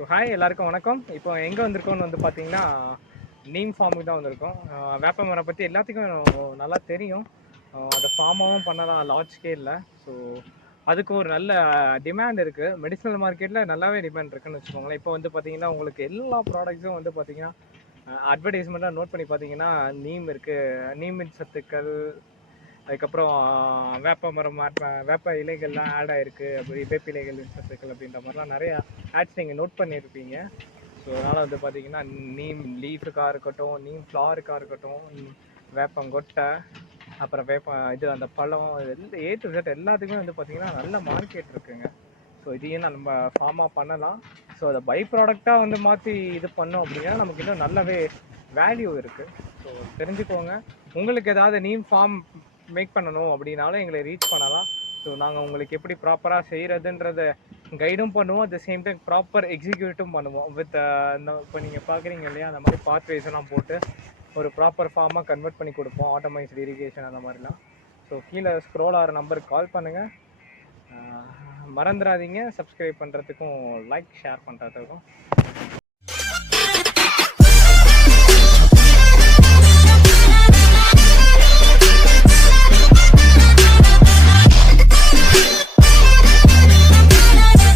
So hi எல்லாருக்கும் வணக்கம். இப்போ எங்கே வந்திருக்கோம்னு வந்து பார்த்தீங்கன்னா நீம் ஃபார்முக்கு தான் வந்திருக்கோம். வேப்ப மரம் பற்றி எல்லாத்துக்கும் நல்லா தெரியும். அதை ஃபார்மாகவும் பண்ணலாம் லார்ஜ் ஸ்கேலில். ஸோ அதுக்கு ஒரு நல்ல டிமாண்ட் இருக்குது. மெடிசனல் மார்க்கெட்டில் நல்லாவே டிமாண்ட் இருக்குன்னு வச்சுக்கோங்களேன். இப்போ வந்து பார்த்தீங்கன்னா உங்களுக்கு எல்லா ப்ராடக்ட்ஸும் வந்து பார்த்தீங்கன்னா அட்வர்டைஸ்மெண்ட்டாக நோட் பண்ணி பார்த்தீங்கன்னா நீம் இருக்குது, நீமின் சத்துக்கள், அதுக்கப்புறம் வேப்ப மரம் வேப்ப இலைகள்லாம் ஆட் ஆயிருக்கு, அப்படி வேப்பிலைகள் சத்துக்கள் அப்படின்ற மாதிரிலாம் நிறைய ஆட்ஸ் நீங்கள் நோட் பண்ணியிருப்பீங்க. ஸோ அதனால் வந்து பார்த்தீங்கன்னா நீம் லீஃபுக்காக இருக்கட்டும், நீம் ஃப்ளாருக்காக இருக்கட்டும், வேப்பங்கொட்டை, அப்புறம் இது அந்த பழம், ஏ டு Z எல்லாத்துக்குமே வந்து பார்த்தீங்கன்னா நல்ல மார்க்கெட் இருக்குங்க. ஸோ இதையும் நம்ம ஃபார்மாக பண்ணலாம். ஸோ அதை பை ப்ராடக்டாக வந்து மாற்றி இது பண்ணோம் அப்படின்னா நமக்கு இன்னும் நல்லாவே வேல்யூ இருக்குது. ஸோ தெரிஞ்சுக்கோங்க. உங்களுக்கு ஏதாவது நீம் ஃபார்ம் மேக் பண்ணணும் அப்படின்னாலும் எங்களை ரீச் பண்ணலாம். ஸோ நாங்கள் உங்களுக்கு எப்படி ப்ராப்பராக செய்கிறதுன்றத கைடும் பண்ணுவோம். At the same time proper எக்ஸிக்யூட்டும் பண்ணுவோம். வித் இப்போ நீங்கள் பார்க்குறீங்க இல்லையா, அந்த மாதிரி பாத்வேஸ் எல்லாம் போட்டு ஒரு ப்ராப்பர் ஃபார்மாக கன்வெர்ட் பண்ணி கொடுப்போம். ஆட்டோமைஸ்டு இரிகேஷன் அந்த மாதிரிலாம். ஸோ கீழே ஸ்க்ரோல் ஆகிற நம்பருக்கு கால் பண்ணுங்கள். மறந்துடாதீங்க சப்ஸ்கிரைப் பண்ணுறதுக்கும் லைக் ஷேர் பண்ணுறதுக்கும்.